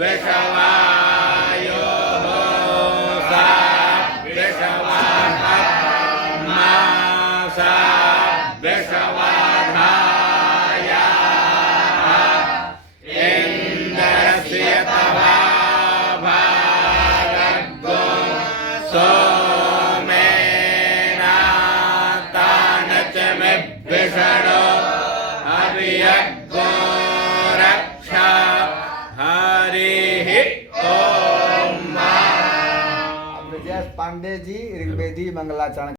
विषवायो सा विषवाः मासा विषवाधाय इन्द्रस्य तवा भारगो सोमेना तान च विषणो अभियज्ञो रक्षा हरिः ओम। ब्रजेश पांडे जी ऋग्वेदी मंगलाचरण